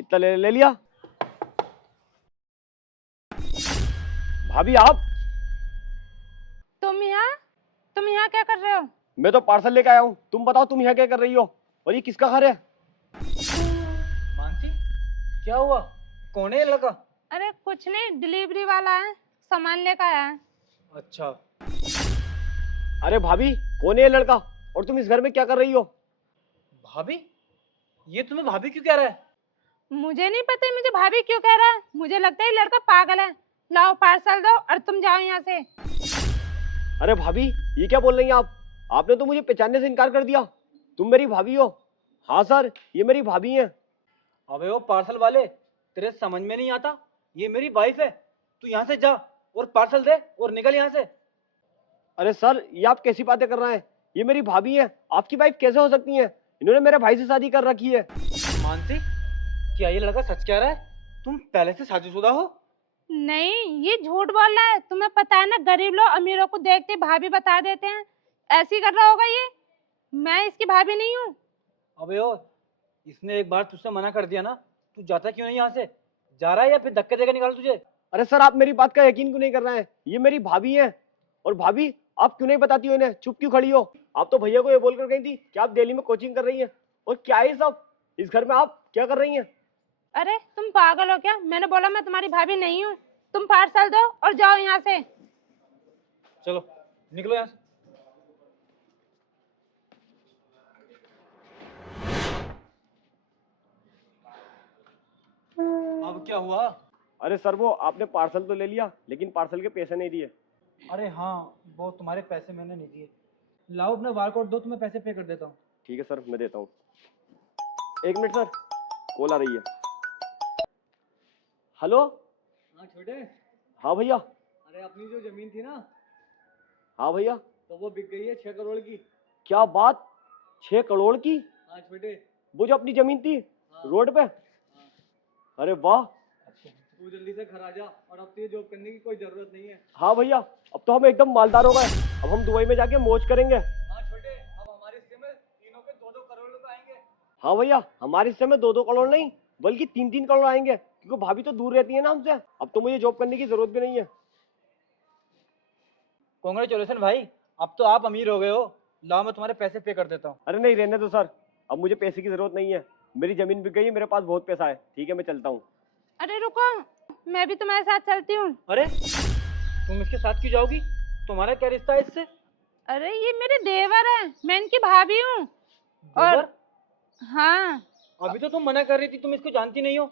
इतना ले लिया। भाभी आप, तुम यहाँ क्या कर रहे हो? मैं तो पार्सल लेके आया हूँ। तुम बताओ तुम यहाँ क्या कर रही हो, और ये किसका घर है? मानसी, क्या हुआ? कौन है ये लड़का? अरे कुछ नहीं, डिलीवरी वाला है, सामान लेकर आया है। अच्छा। अरे भाभी, कौन है ये लड़का, और तुम इस घर में क्या कर रही हो? भाभी? ये तुम्हें भाभी क्यों कह रहा है? मुझे नहीं पता है मुझे भाभी क्यों कह रहा है। मुझे लगता है ये लड़का पागल है। लाओ पार्सल दो और तुम जाओ यहाँ से। अरे भाभी, ये क्या बोल रही हैं आप? आपने तो मुझे पहचानने से इनकार कर दिया। तुम मेरी भाभी हो? हाँ सर, ये मेरी भाभी हैं। अबे वो पार्सल वाले, तेरे समझ में नहीं आता? ये मेरी वाइफ है। तू यहाँ से जा और पार्सल दे और निकल यहाँ से। अरे सर, ये आप कैसी बातें कर रहे हैं? ये मेरी भाभी है, आपकी वाइफ कैसे हो सकती हैं? इन्होंने मेरे भाई से शादी कर रखी है। मानसी, क्या ये लड़का सच कह रहा है? तुम पहले से शादीशुदा हो? नहीं, ये झूठ बोल रहा है। तुम्हें पता है ना, गरीब लोग अमीरों को देखते भाभी बता देते हैं। ऐसे ही कर रहा होगा ये। मैं इसकी भाभी नहीं हूँ। अबे ओ, इसने एक बार तुझसे मना कर दिया ना, तू जाता क्यों नहीं यहाँ से? जा रहा है या फिर धक्के देकर निकाल तुझे? अरे सर, आप मेरी बात का यकीन क्यों नहीं कर रहे हैं? ये मेरी भाभी है। और भाभी, आप क्यों नहीं बताती हो इन्हें? चुप क्यों खड़ी हो? आप तो भैया को ये बोलकर गई थी कि आप दिल्ली में कोचिंग कर रही हैं। और क्या है सब, इस घर में आप क्या कर रही हैं? अरे तुम पागल हो क्या? मैंने बोला मैं तुम्हारी भाभी नहीं हूँ। तुम पार्सल दो और जाओ यहाँ से। चलो निकलो यहाँ से। अब क्या हुआ? अरे सर, वो आपने पार्सल तो ले लिया, लेकिन पार्सल के पैसे नहीं दिए। अरे हाँ, वो तुम्हारे पैसे मैंने नहीं दिए। लाओ अपना बारकोड दो, तुम्हें पैसे पे कर देता हूँ। ठीक है सर, मैं देता हूँ। एक मिनट सर, कॉल आ रही है। हेलो। हाँ छोटे। हाँ भैया। अरे अपनी जो जमीन थी ना, हाँ भैया। तो वो बिक गई है 6 करोड़ की। क्या बात, 6 करोड़ की? हाँ छोटे। वो जो अपनी जमीन थी रोड पे? अरे वाह। तू जल्दी से घर आ जा, और अब तो ये जॉब करने की कोई जरूरत नहीं है। हाँ भैया, अब तो हम एकदम मालदार हो गए। अब हम दुबई में जाके मौज करेंगे। हाँ छोटे, अब हमारे हिस्से में तीनों के 2-2 करोड़ रुपए आएंगे। हाँ भैया, हमारे हिस्से में 2-2 करोड़ नहीं, बल्कि 3-3 करोड़ आएंगे, क्योंकि भाभी तो दूर रहती है ना हमसे। अब तो मुझे जॉब करने की जरूरत भी नहीं है। कांग्रेचुलेशन भाई, अब तो आप अमीर हो गए हो। लाओ मैं तुम्हारे पैसे पे कर देता हूँ। अरे नहीं, रहने दो सर, अब मुझे पैसे की जरूरत नहीं है। मेरी जमीन बिक गई है, मेरे पास बहुत पैसा है। ठीक है, मैं चलता हूँ। अरे रुको, मैं भी तुम्हारे साथ चलती हूँ। अरे तुम इसके साथ क्यों जाओगी? तुम्हारा क्या रिश्ता है इससे? अरे ये मेरे देवर है, मैं इनकी भाभी हूँ। और देवर? हाँ अभी तो तुम मना कर रही थी, तुम इसको जानती नहीं हो।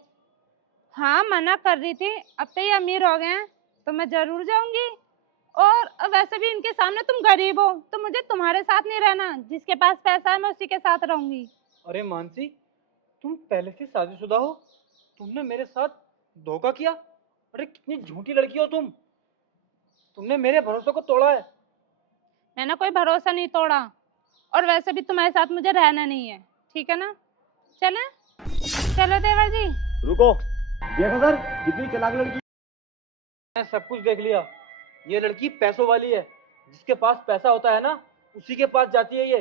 हाँ, मना कर रही थी। अब तो ये अमीर हो गए हैं तो मैं जरूर जाऊंगी। और वैसे भी इनके सामने तुम गरीब हो, तो मुझे तुम्हारे साथ नहीं रहना। जिसके पास पैसा है मैं उसी के साथ रहूंगी। अरे मानसी, तुम पहले से शादीशुदा हो, तुमने मेरे साथ धोखा किया। अरे कितनी झूठी लड़की हो तुम। तुमने मेरे भरोसे को तोड़ा है। मैंने कोई भरोसा नहीं तोड़ा, और वैसे भी तुम्हारे साथ मुझे रहना नहीं है। ठीक है ना? चले चलो देवर जी। रुको, देखो सर, कितनी चालाक लड़की। मैंने सब कुछ देख लिया। ये लड़की पैसों वाली है। जिसके पास पैसा होता है ना, उसी के पास जाती है ये।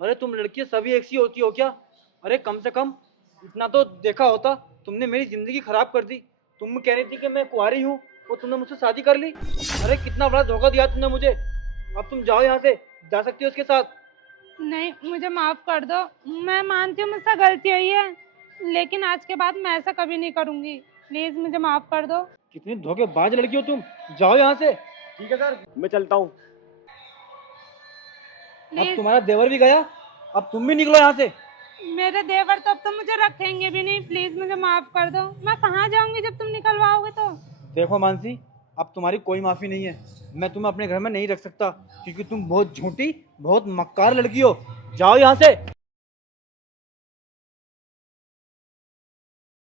अरे तुम लड़कियां सभी एक सी होती हो क्या? अरे कम से कम इतना तो देखा होता। तुमने मेरी जिंदगी खराब कर दी। तुम कह रही थी कि मैं कुंवारी हूँ, और तुमने मुझसे शादी कर ली। अरे कितना बड़ा धोखा दिया तुमने मुझे। अब तुम जाओ यहाँ से, जा सकती हो उसके साथ। नहीं, मुझे माफ कर दो। मैं मानती हूँ मुझसे गलती हुई है, लेकिन आज के बाद मैं ऐसा कभी नहीं करूंगी। प्लीज मुझे माफ कर दो। कितनी धोखेबाज लड़की हो तुम। जाओ यहाँ से। ठीक है सर, मैं चलता हूँ। अब प्लीज। तुम्हारा देवर भी गया, अब तुम भी निकलो यहाँ से। मेरे देवर तो अब तो मुझे रखेंगे भी नहीं। प्लीज मुझे माफ कर दो। मैं कहाँ जाऊंगी जब तुम निकलवाओगे तो? देखो मानसी, अब तुम्हारी कोई माफी नहीं है। मैं तुम्हें अपने घर में नहीं रख सकता, क्योंकि तुम बहुत झूठी, बहुत मक्कार लड़की हो। जाओ यहाँ से।